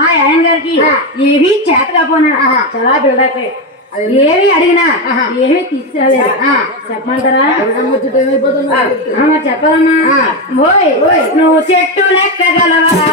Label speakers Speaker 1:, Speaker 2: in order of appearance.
Speaker 1: మా ఆయన గారికి
Speaker 2: ఆ.
Speaker 1: ఏవి చేత కాపోనా చాలా బిల్డప్. ఏమి అడిగినా ఏమి తీసుకురాలేదు చెప్పమంటారా?
Speaker 2: ఎవరికైనా
Speaker 1: చెప్పదమ్మా నువ్వు చెట్టు లెక్కగలవా నాదా